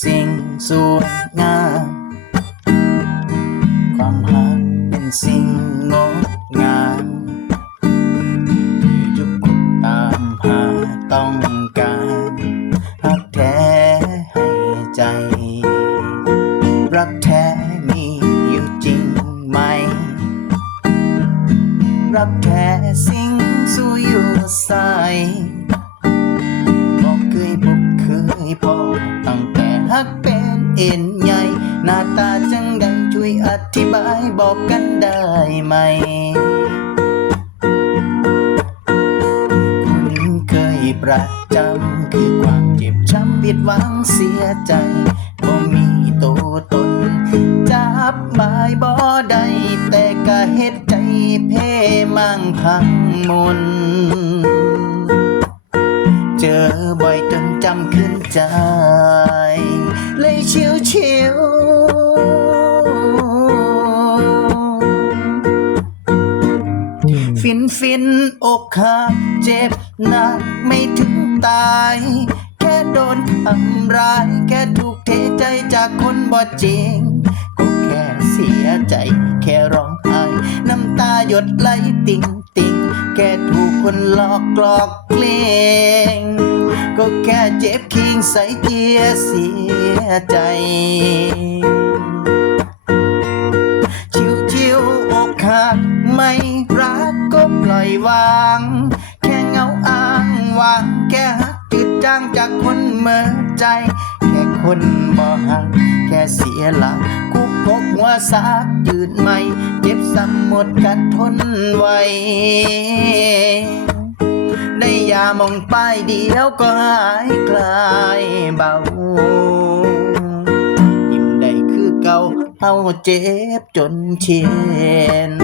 สิ่งสวยงาม ความหักเป็นสิ่งงดงามที่ทุกคนตามหาต้องการหักแท้ให้ใจ รักแท้มีอยู่จริงไหม รักแท้สิ่งสู่อยู่ใส เป็นเอ็นใหญ่ หน้าตาจังใดช่วยอธิบายบอกกันได้ไหมคุณเคยประจำคือความเจ็บช้ำผิดหวังเสียใจบ่มีตัวตน จับบายบ่ได้แต่ก็เฮ็ดใจเพ่มั่งพังมนเจอบ่อยจนจำขึ้นใจ เลยชิวชิวฟินฟินอกหักเจ็บหนักไม่ถึงตาย แค่โดนทำร้าย แค่ถูกเทใจจากคนบ่จริง ก็แค่เสียใจ แค่ร้องไห้น้ำตาหยดไหลติ่งติ่งแค่ถูกคนหลอกกลอกเกลง ก็แค่เจ็บคิงใส่เกียเสียใจ ชิวชิวอกหักไม่รักก็ปล่อยวาง แค่เหงาอ้างวางแค่หักจืดจ้างจากคนเมื่อใจ แค่คนบ่หักแค่เสียหลักคุกพกหัวสากยืนไม่ เจ็บซ้ำหมดกัดทนไว้ามองไปเดียวก็หายคลายเบายิ้มได้คือเก่าเฮาเจ็บจนเชียน